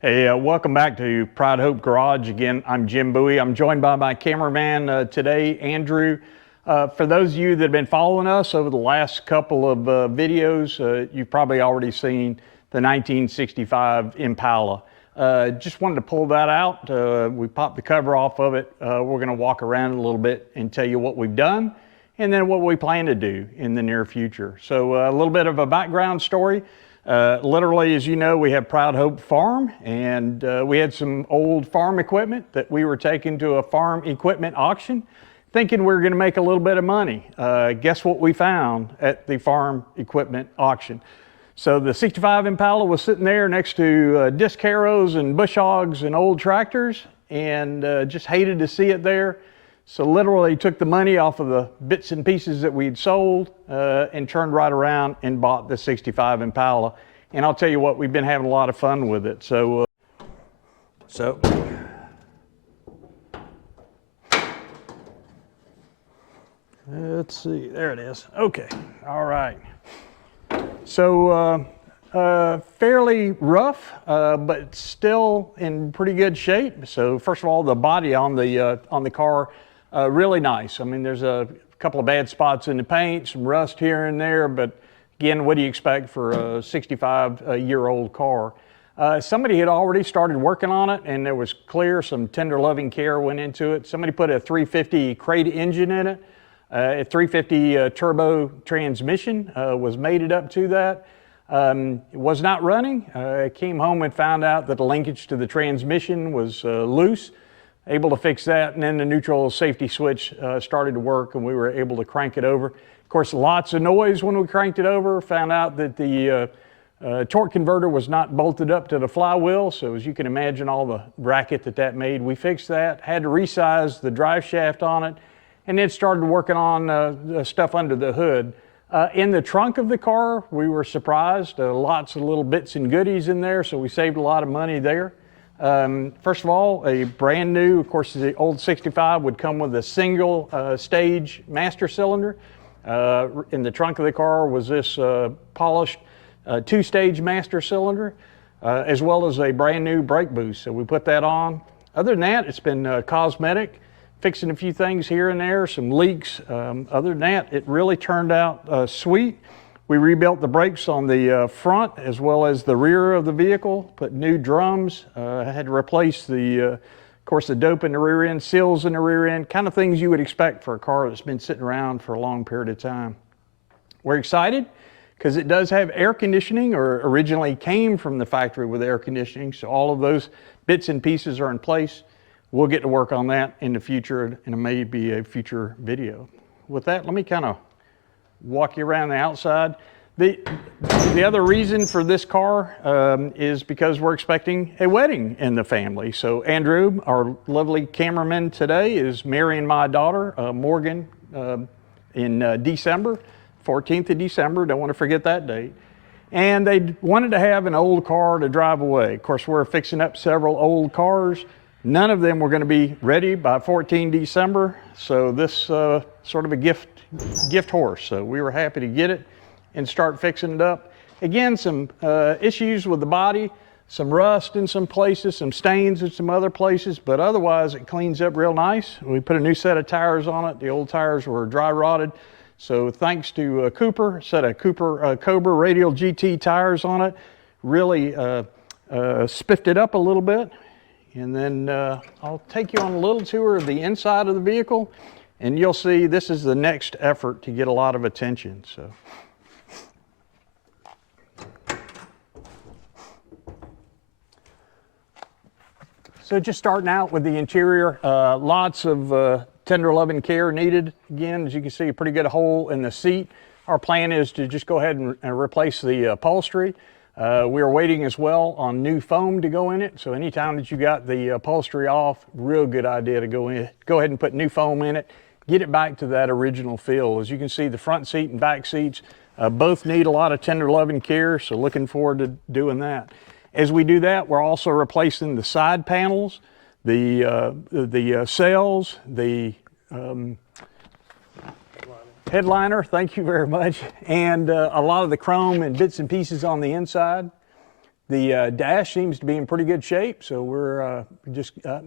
Hey, welcome back to Pride Hope Garage. Again, I'm Jim Bowie. I'm joined by my cameraman today, Andrew. For those of you that have been following us over the last couple of videos, you've probably already seen the 1965 Impala. Just wanted to pull that out. We popped the cover off of it. We're going to walk around a little bit and tell you what we've done and then what we plan to do in the near future. So a little bit of a background story. Literally, as you know, we have Proud Hope Farm, and we had some old farm equipment that we were taking to a farm equipment auction, thinking we were going to make a little bit of money. Guess what we found at the farm equipment auction? So the 65 Impala was sitting there next to disc harrows and bush hogs and old tractors, and just hated to see it there. So literally took the money off of the bits and pieces that we'd sold and turned right around and bought the 65 Impala. And I'll tell you what, we've been having a lot of fun with it. So let's see, there it is. Okay, all right. So fairly rough, but still in pretty good shape. So first of all, the body on the car, really nice. I mean, there's a couple of bad spots in the paint, some rust here and there, but again, what do you expect for a 65-year-old car? Somebody had already started working on it, and there was clear some tender loving care went into it. Somebody put a 350 crate engine in it. A 350 turbo transmission was mated up to that. It was not running. Came home and found out that the linkage to the transmission was loose. Able to fix that, and then the neutral safety switch started to work, and we were able to crank it over. Of course, lots of noise when we cranked it over. Found out that the torque converter was not bolted up to the flywheel, so as you can imagine all the racket that made. We fixed that, had to resize the drive shaft on it, and then started working on the stuff under the hood. In the trunk of the car, we were surprised. Lots of little bits and goodies in there, so we saved a lot of money there. First of all, a brand new, of course, the old 65 would come with a single stage master cylinder. In the trunk of the car was this polished two-stage master cylinder, as well as a brand new brake boost. So we put that on. Other than that, it's been cosmetic, fixing a few things here and there, some leaks. Other than that, it really turned out sweet. We rebuilt the brakes on the front as well as the rear of the vehicle, put new drums, had to replace of course, the dope in the rear end, seals in the rear end, kind of things you would expect for a car that's been sitting around for a long period of time. We're excited because it does have air conditioning, or originally came from the factory with air conditioning, so all of those bits and pieces are in place. We'll get to work on that in the future, and it may be a future video. With that, let me kind of walk you around the outside. The other reason for this car is because we're expecting a wedding in the family. So Andrew, our lovely cameraman today, is marrying my daughter, Morgan, in December, 14th of December. Don't want to forget that date. And they wanted to have an old car to drive away. Of course, we're fixing up several old cars. None of them were going to be ready by 14 December. So this sort of a gift horse. So we were happy to get it and start fixing it up. Again, some issues with the body, some rust in some places, some stains in some other places, but otherwise it cleans up real nice. We put a new set of tires on it. The old tires were dry rotted. So thanks to Cooper, set of Cooper Cobra Radial GT tires on it, really spiffed it up a little bit. And then I'll take you on a little tour of the inside of the vehicle, and you'll see this is the next effort to get a lot of attention. So just starting out with the interior, lots of tender loving care needed. Again, as you can see, a pretty good hole in the seat. Our plan is to just go ahead and replace the upholstery. We are waiting as well on new foam to go in it. So anytime that you got the upholstery off, real good idea to go ahead and put new foam in it, get it back to that original feel. As you can see, the front seat and back seats both need a lot of tender loving care, so looking forward to doing that. As we do that, we're also replacing the side panels, the sails, the headliner, thank you very much, and a lot of the chrome and bits and pieces on the inside. The dash seems to be in pretty good shape, so we're just got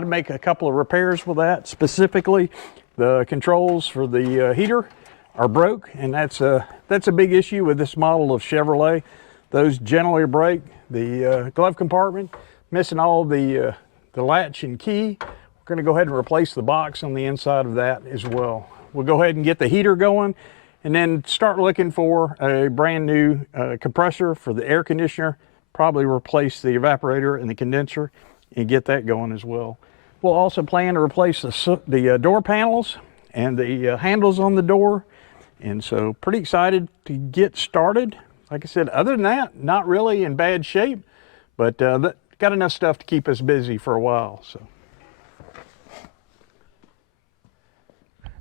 to make a couple of repairs with that. Specifically, the controls for the heater are broke, and that's a big issue with this model of Chevrolet. Those generally break. The glove compartment, missing all the latch and key. We're going to go ahead and replace the box on the inside of that as well. We'll go ahead and get the heater going, and then start looking for a brand new compressor for the air conditioner. Probably replace the evaporator and the condenser and get that going as well. We'll also plan to replace the door panels and the handles on the door. And so pretty excited to get started. Like I said, other than that, not really in bad shape, but got enough stuff to keep us busy for a while. So.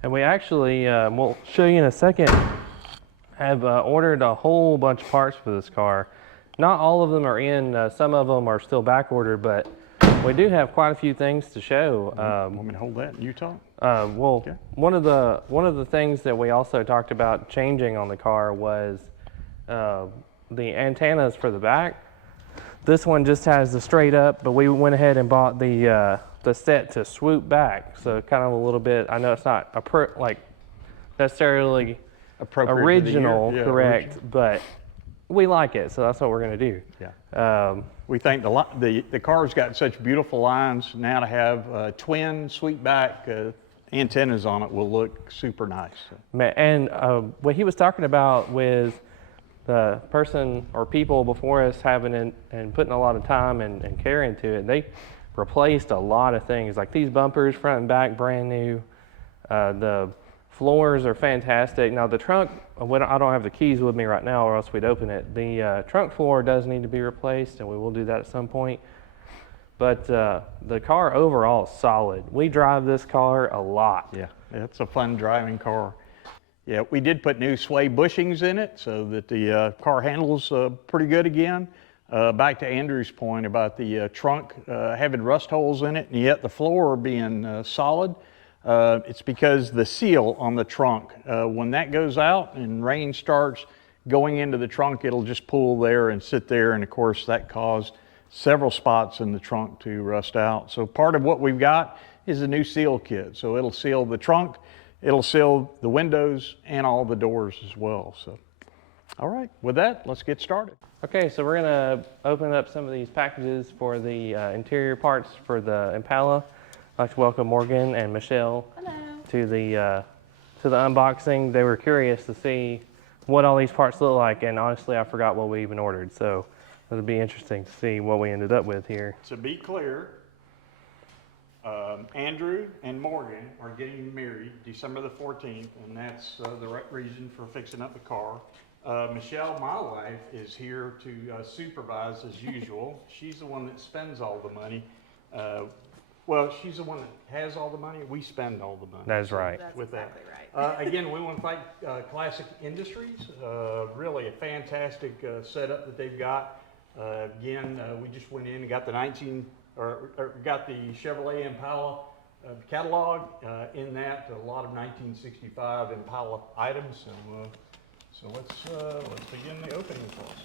And we actually, we'll show you in a second, have ordered a whole bunch of parts for this car. Not all of them are in, some of them are still back ordered, but we do have quite a few things to show. Want me to hold that in Utah? Well, okay. One of the things that we also talked about changing on the car was the antennas for the back. This one just has the straight up, but we went ahead and bought the set to swoop back. So kind of a little bit, I know it's not like necessarily original, yeah, correct, original. But we like it, so that's what we're going to do. Yeah. We think the car's got such beautiful lines. Now to have twin sweep back antennas on it will look super nice. And what he was talking about with the person or people before us having and putting a lot of time and care into it, they replaced a lot of things. Like these bumpers, front and back, brand new. The floors are fantastic. Now the trunk, I don't have the keys with me right now or else we'd open it. The trunk floor does need to be replaced, and we will do that at some point. But the car overall is solid. We drive this car a lot. Yeah, it's a fun driving car. Yeah, we did put new sway bushings in it so that the car handles pretty good again. Back to Andrew's point about the trunk having rust holes in it, and yet the floor being solid. It's because the seal on the trunk, when that goes out and rain starts going into the trunk, it'll just pull there and sit there, and of course that caused several spots in the trunk to rust out. So part of what we've got is a new seal kit. So it'll seal the trunk, it'll seal the windows and all the doors as well. So, all right, with that, let's get started. Okay, so we're gonna open up some of these packages for the interior parts for the Impala. I'd like to welcome Morgan and Michelle. Hello. To the unboxing. They were curious to see what all these parts look like, and honestly, I forgot what we even ordered. So it'll be interesting to see what we ended up with here. To be clear, Andrew and Morgan are getting married December the 14th, and that's the right reason for fixing up the car. Michelle, my wife, is here to supervise as usual. She's the one that spends all the money. Well, she's the one that has all the money. We spend all the money. That's right. That's with exactly that. Right. Again, we want to thank Classic Industries. Really a fantastic setup that they've got. Again, we just went in and got the got the Chevrolet Impala catalog. In that, a lot of 1965 Impala items. So let's begin the opening process.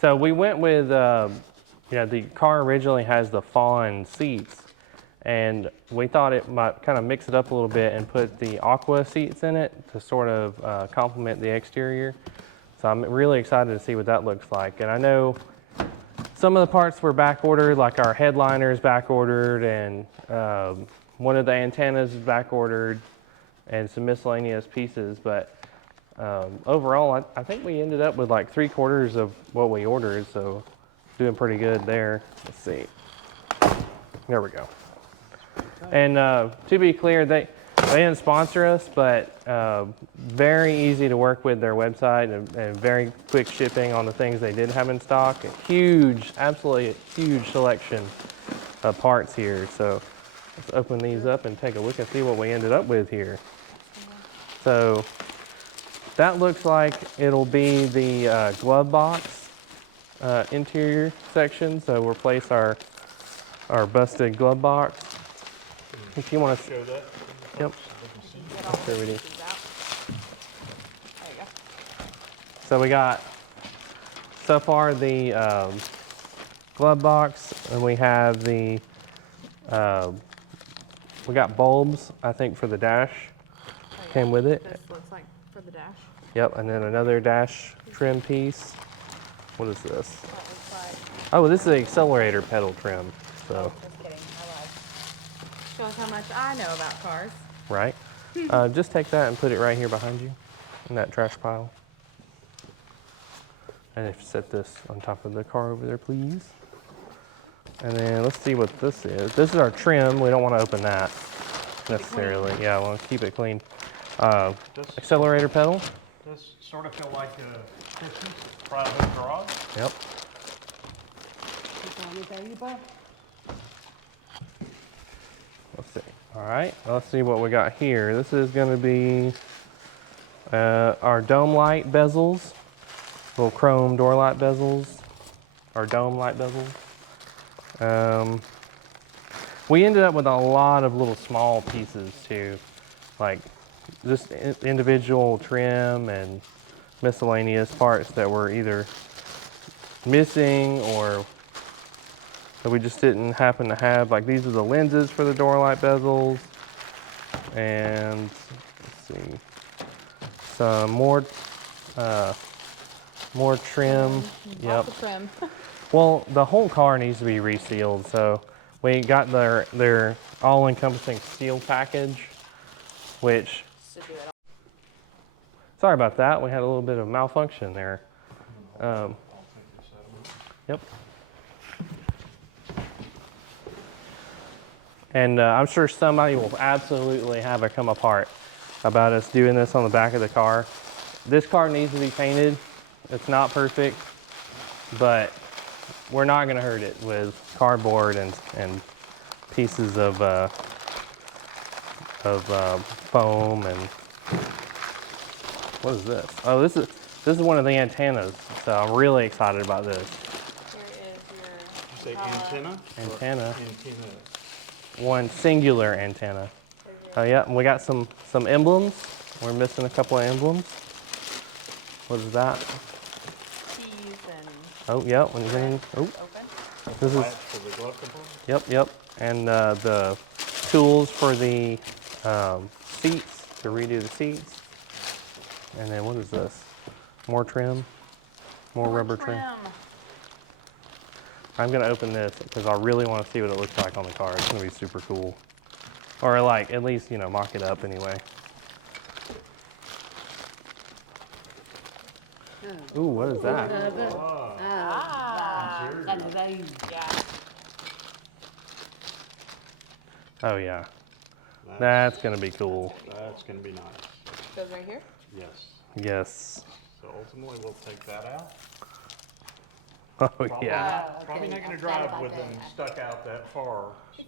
So we went with, the car originally has the fawn seats, and we thought it might kind of mix it up a little bit and put the aqua seats in it to sort of complement the exterior. So I'm really excited to see what that looks like. And I know some of the parts were back ordered, like our headliner is back ordered, and one of the antennas is back ordered, and some miscellaneous pieces. But overall, I think we ended up with like 3/4 of what we ordered, so doing pretty good there. Let's see. There we go. And to be clear, they didn't sponsor us, but very easy to work with their website and very quick shipping on the things they did have in stock. A huge, absolutely huge selection of parts here. So let's open these up and take a look and see what we ended up with here. So that looks like it'll be the glove box interior section. So we'll place our busted glove box. If you want to show that. Yep. Get all There we the do. pieces out. There you go. So we got, so far, the glove box, and we have the, we got bulbs, I think, for the dash. Came with it. This looks like for the dash. Yep, and then another dash trim piece. What is this? That looks like, Oh, this is the accelerator pedal trim. So, just kidding, I lied. Shows how much I know about cars. right. Just take that and put it right here behind you in that trash pile. And if you set this on top of the car over there, please. And then let's see what this is. This is our trim. We don't want to open that necessarily. Yeah, I want to keep it clean. Accelerator pedal. Does sort of feel like a Christmas private garage. Yep. Let's see. All right, let's see what we got here. This is going to be our dome light bezels, little chrome door light bezels, our dome light bezels. We ended up with a lot of little small pieces too, like just individual trim and miscellaneous parts that were either missing or that we just didn't happen to have. Like these are the lenses for the door light bezels, and let's see, some more trim. Yep. Lots of trim. Well, the whole car needs to be resealed, so we got their all-encompassing seal package, which, To do it all. sorry about that, we had a little bit of malfunction there. Yep. And I'm sure somebody will absolutely have a come apart about us doing this on the back of the car. This car needs to be painted. It's not perfect, but we're not going to hurt it with cardboard and pieces of foam and what is this? Oh, this is one of the antennas. So I'm really excited about this. Here is your Say antenna? Antenna. Antenna. One singular antenna. Oh yeah, and we got some emblems. We're missing a couple of emblems. What is that? keys and Oh yeah, when you get in. Oh, open. this is. Latch for the glove compartment? Yep. And the tools for the seats, to redo the seats. And then what is this? More trim, more rubber trim. I'm gonna open this because I really want to see what it looks like on the car. It's gonna be super cool. Or like, at least, you know, mock it up anyway. Ooh, what is that? Yeah. Oh yeah, that's gonna be cool. That's gonna be nice. Goes right here. Yes. Yes. So ultimately, we'll take that out. Oh yeah. Probably not gonna drive with them stuck out that far. So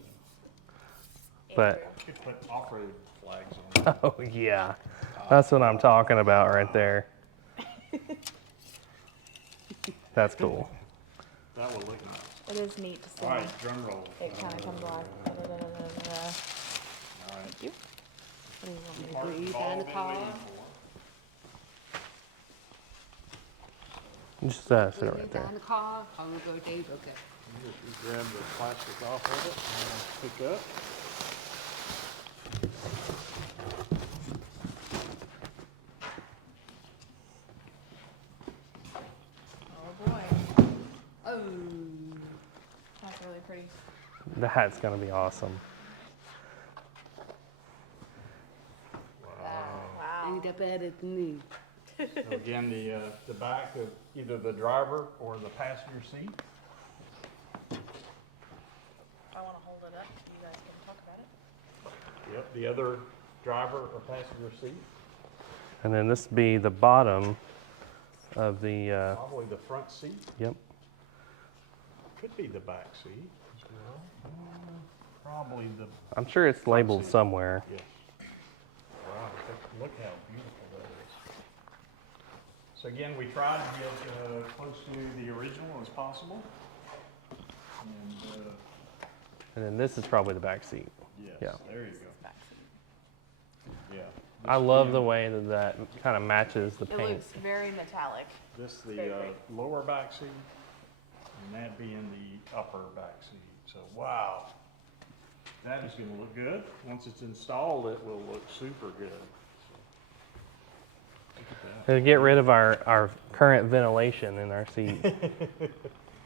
But you could put off-road flags on it. oh yeah, that's what I'm talking about right there. That's cool. That will look nice. It is neat to see. All right, drum roll. It kind of comes alive. All right. Thank you. What do you want me to Part do? you've all been waiting for. Just sit it right there. In the car, I will go to okay. You grab the plastic off of it and pick up. Oh boy. Oh, That's really pretty. That's gonna be awesome. Wow. ain't that bad at me. So again, the back of either the driver or the passenger seat. I want to hold it up so you guys can talk about it. Yep, the other driver or passenger seat. And then this be the bottom of the. Probably the front seat. Yep. Could be the back seat as well. Probably the, I'm sure it's labeled seat. somewhere. yes. Wow, look how beautiful that is. So again, we tried to get close to the original as possible. And And then this is probably the back seat. yes, Yeah. there you go. Back seat. Yeah. I love the way that that kind of matches the It paint. looks very metallic. This the Very great. lower back seat, and that being the upper back seat. So wow, that is going to look good. Once it's installed, it will look super good. So, look at that. To get rid of our current ventilation in our seat,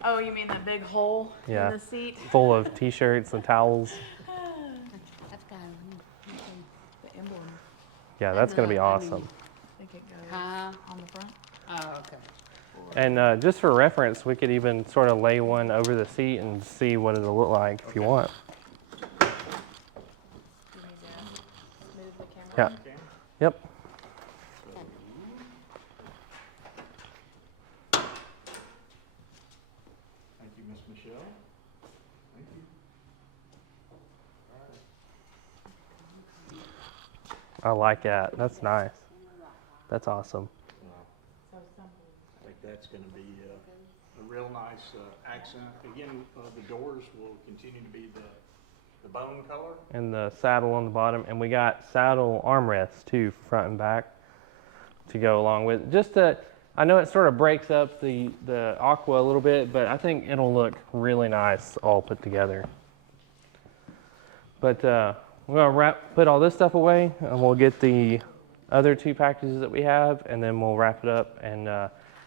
Oh, you mean that big hole Yeah. in the seat? full of t-shirts and towels. That's kind of, The emblem. Yeah, that's going to be I mean- awesome. I think it goes huh? on the front. Oh, okay. And just for reference, we could even sort of lay one over the seat and see what it'll look like if you Okay. want. You need to move the camera. Yeah. Okay. Yep. Thank you, Miss Michelle. Thank you. All right. I like that. That's nice. That's awesome. So simple. I think that's going to be a real nice accent. Again, the doors will continue to be the bone color. And the saddle on the bottom, and we got saddle armrests too, front and back, to go along with. Just to, I know it sort of breaks up the aqua a little bit, but I think it'll look really nice all put together. But we're gonna put all this stuff away, and we'll get the other two packages that we have, and then we'll wrap it up and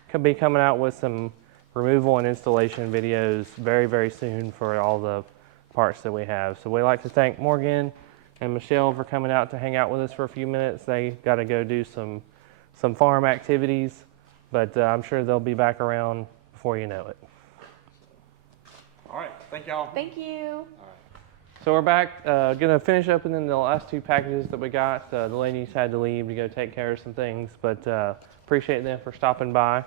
could be coming out with some removal and installation videos very, very soon for all the parts that we have. So we'd like to thank Morgan and Michelle for coming out to hang out with us for a few minutes. They got to go do some farm activities, but I'm sure they'll be back around before you know it. All right. Thank y'all. Thank you. So we're back, gonna finish up and then the last two packages that we got. The ladies had to leave to go take care of some things, but appreciate them for stopping by.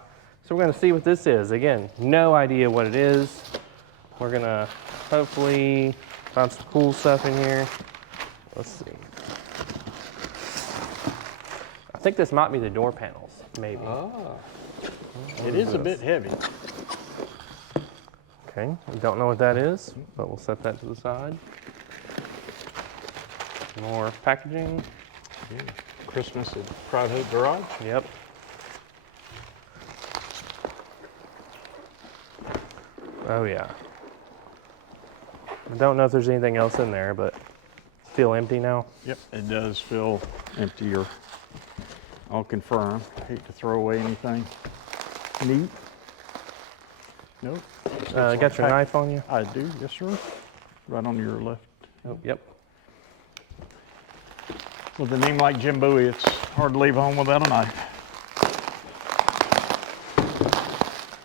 So we're gonna see what this is. Again, no idea what it is. We're gonna hopefully find some cool stuff in here. Let's see. I think this might be the door panels, maybe. Oh. It is a bit heavy. Okay, we don't know what that is, but we'll set that to the side. More packaging. Yeah. Christmas at Pride Hook Garage. Yep. Oh yeah. I don't know if there's anything else in there, but feel empty now. Yep, it does feel emptier. I'll confirm. Hate to throw away anything neat. Nope. Got your knife on you? I do, yes sir. Right on your left. Oh, yep. With a name like Jim Bowie, it's hard to leave home without a knife.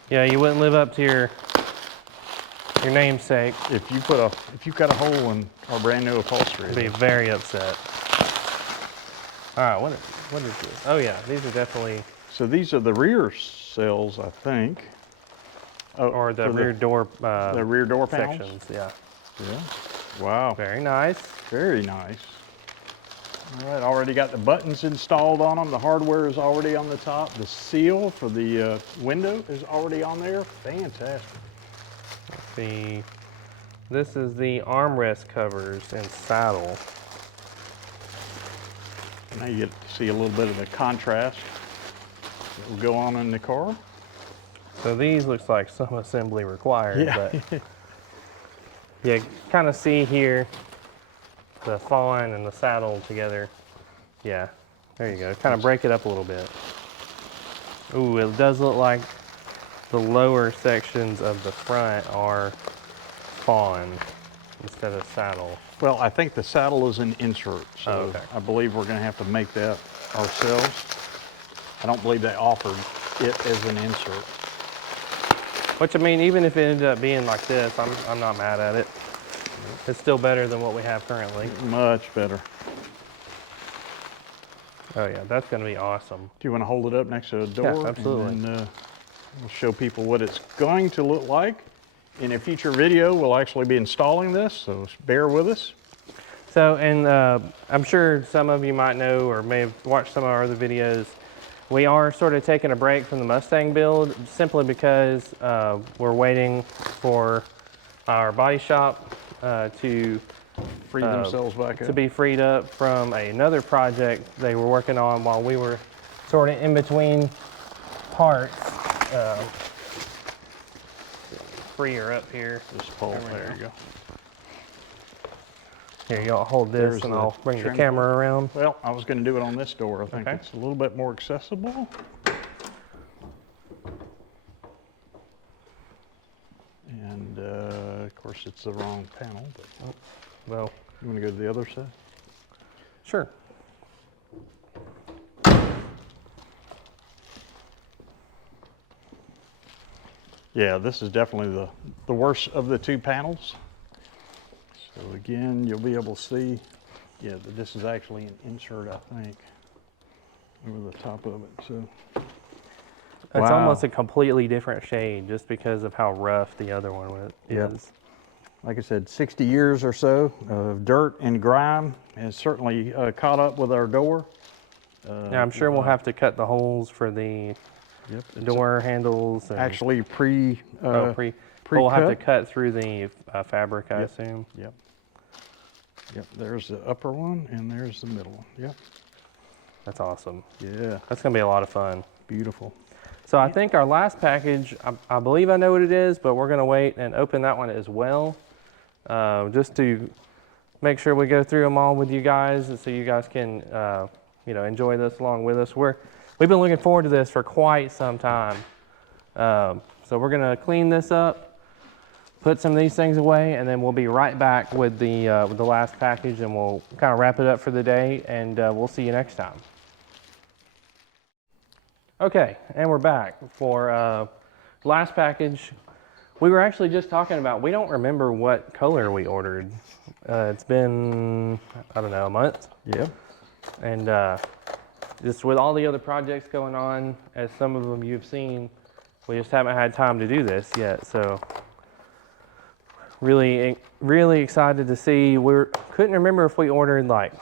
Yeah, you wouldn't live up to your namesake. If you cut a hole in our brand new upholstery, I'd be very upset. All right, what is this? Oh yeah, these are definitely, so these are the rear cells, I think. Oh, or the for rear door the rear door panels. sections. Yeah, Yeah. Wow. very nice. Very nice. All right, already got the buttons installed on them. The hardware is already on the top. The seal for the window is already on there. Fantastic. Let's see. This is the armrest covers and saddle. Now you get to see a little bit of the contrast that will go on in the car. So these looks like some assembly required, Yeah. but you kind of see here the fawn and the saddle together. Yeah, there you go. Kind of break it up a little bit. Ooh, it does look like the lower sections of the front are fawn instead of saddle. Well, I think the saddle is an insert, so Oh, okay. I believe we're going to have to make that ourselves. I don't believe they offered it as an insert. Which, I mean, even if it ended up being like this, I'm not mad at it. It's still better than what we have currently. Much better. Oh yeah, that's gonna be awesome. Do you want to hold it up next to the door? absolutely. And then we'll show people what it's going to look like. In a future video, we'll actually be installing this, so bear with us. So, and I'm sure some of you might know or may have watched some of our other videos. We are sort of taking a break from the Mustang build simply because we're waiting for our body shop to Free themselves back up. to be freed up from another project they were working on while we were sort of in between parts. Free her up here. This pole, there you go. Here, y'all hold this There's and the I'll bring the trim. camera around. Well, I was going to do it on this door. I think Okay. it's a little bit more accessible. And of course, it's the wrong panel. But Well, you want to go to the other side? sure. Yeah, this is definitely the worst of the two panels. So again, you'll be able to see, yeah, that this is actually an insert, I think, over the top of it. So It's Wow. almost a completely different shade just because of how rough the other one Yep. is. like I said, 60 years or so of dirt and grime has certainly caught up with our door. Yeah, I'm sure we'll have to cut the holes for the Yep, it's door handles. And, actually but we'll have to pre-cut. cut through the fabric, I Yep. assume. Yep. Yep, there's the upper one and there's the middle one. Yep. That's awesome. Yeah, That's gonna be a lot of fun. beautiful. So I think our last package, I believe I know what it is, but we're gonna wait and open that one as well, just to make sure we go through them all with you guys, and so you guys can, enjoy this along with us. We've been looking forward to this for quite some time. So we're gonna clean this up, put some of these things away, and then we'll be right back with the last package, and we'll kind of wrap it up for the day, and we'll see you next time. Okay, and we're back for last package. We were actually just talking about, we don't remember what color we ordered. It's been, I don't know, a month. Yep. And just with all the other projects going on, as some of them you've seen, we just haven't had time to do this yet. So really, really excited to see. Couldn't remember if we ordered like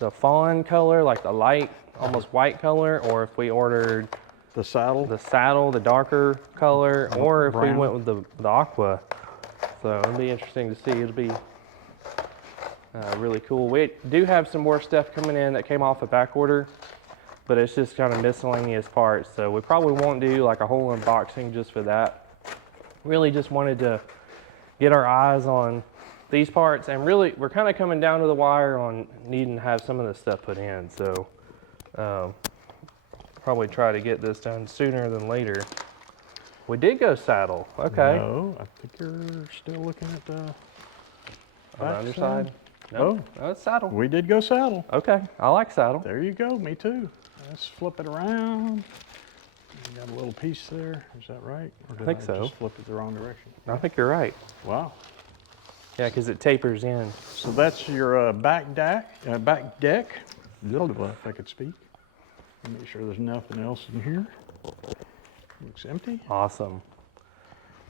the fawn color, like the light, almost white color, or if we ordered The saddle. the saddle, the darker color, or if we Brown. went with the aqua. So it'll be interesting to see. It'll be really cool. We do have some more stuff coming in that came off a back order, but it's just kind of miscellaneous parts. So we probably won't do like a whole unboxing just for that. Really just wanted to get our eyes on these parts, and really we're kind of coming down to the wire on needing to have some of this stuff put in. So probably try to get this done sooner than later. We did go saddle. Okay. No, I think you're still looking at the On the back underside? side. No, it's saddle. We did go saddle. Okay, I like saddle. There you go, me too. Let's flip it around. You got a little piece there, is that right? Or did think so. Just flip it the wrong direction? I think you're right. Wow. Yeah, because it tapers in. So that's your back deck. If I could speak. Make sure there's nothing else in here. Looks empty. Awesome.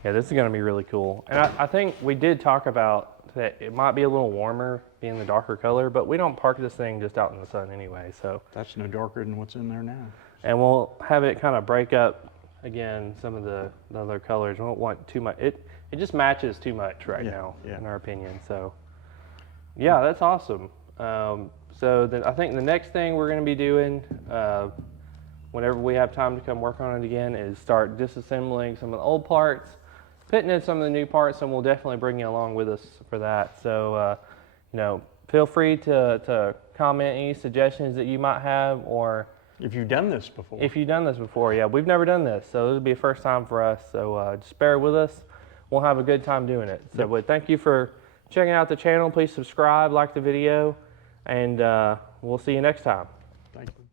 Yeah, this is going to be really cool. And I think we did talk about that it might be a little warmer being the darker color, but we don't park this thing just out in the sun anyway. So, That's no darker than what's in there now. and we'll have it kind of break up again some of the other colors. We won't want too much. It just matches too much right Yeah, now, yeah. in our opinion. So, yeah, that's awesome. So then I think the next thing we're going to be doing, whenever we have time to come work on it again, is start disassembling some of the old parts, putting in some of the new parts, and we'll definitely bring you along with us for that. So, feel free to comment any suggestions that you might have, or If you've done this before. if you've done this before. Yeah, we've never done this, so this will be a first time for us. So just bear with us. We'll have a good time doing it. So, but thank you for checking out the channel. Please subscribe, like the video, and we'll see you next time. Thank you.